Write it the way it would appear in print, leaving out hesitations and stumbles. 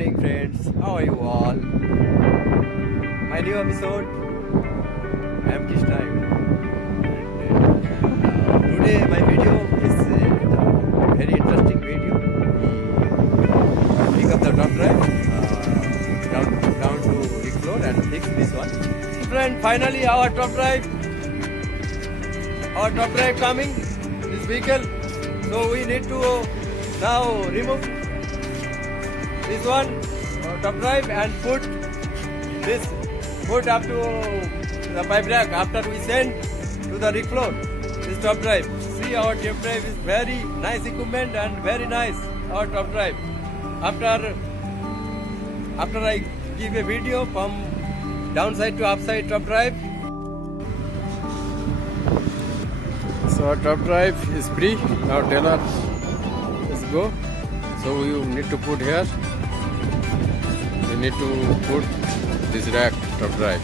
Morning friends, how are you all? My new episode, I am Krishna and today my video is a very interesting video. We pick up the top drive down to Rick floor and fix this one. Friend, finally our top drive coming, this vehicle. So we need to now remove this one top drive and put up to the pipe rack after we send to the rig floor this top drive. See, our top drive is very nice equipment and very nice our top drive. After I give a video from downside to upside top drive. So our top drive is free. Now tell us, let's go. So you need to put here. You need to put this rack top drive.